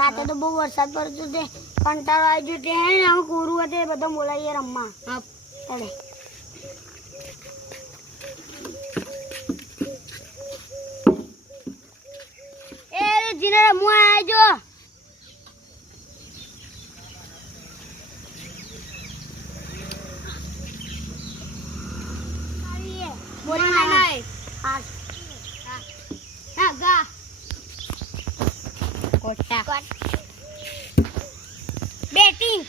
રાતે તો બહુ વરસાદ પડતો તે કંટાળો આવી ગયો તે હે ને હું કોરું હતું બધો બોલાવીએ રમવા. હા ચાલે એ જીને રમવા આવજો. બોલી ના હા હા ગા કોટા બેટિંગ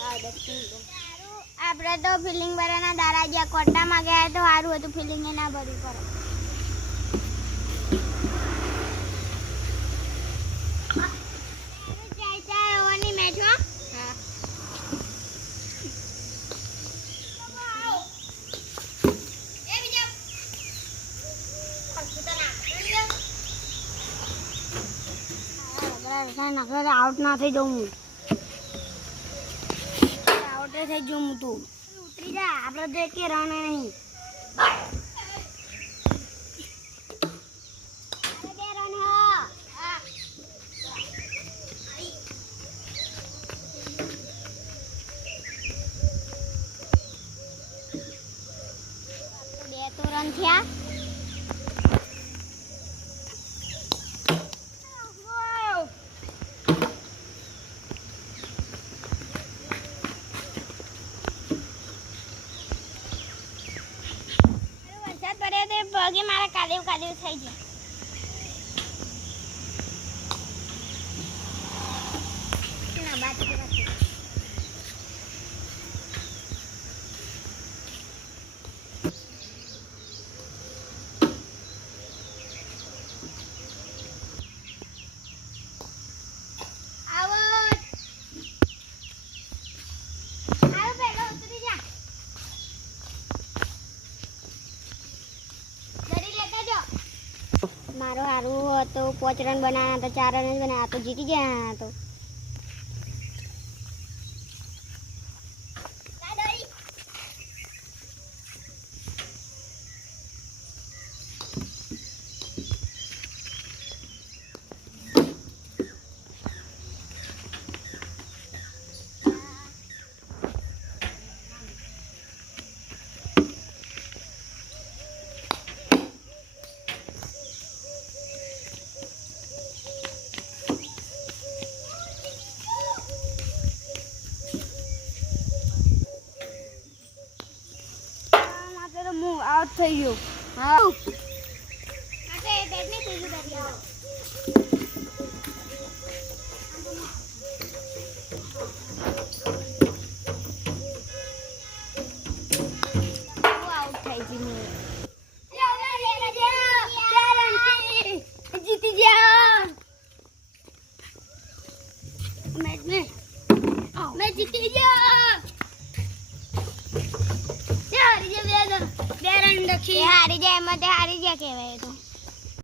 હા બેટિંગ આપણે તો ફિલિંગ ભરવાના દારા ગયા કોટામાં ગયા તો સારું હતું ફિલિંગ એ ના ભરવી પડે. મેચ હો હા આઉટ ના થઈ જવું આઉટ થઈ જવું તું ઉતરી જા આપણે તો એક રન નહીં. બે તો રન થયા. પગે મારા કાદેવ કાદેવ થઈ ગયા. ના બાત મારો હારું હતો 5 રન બનાવ્યા હતા 4 રન બનાવ્યા તો જીતી ગયા તો આઉટ થઈ ગયો. હા આતે બેટ ને થઈ ગયું બેટ આવો આઉટ થઈ ગયું. જીતી ગયા મેચ જીતી ગયા. હારી જાય એમાં હારી ગયા કહેવાય તો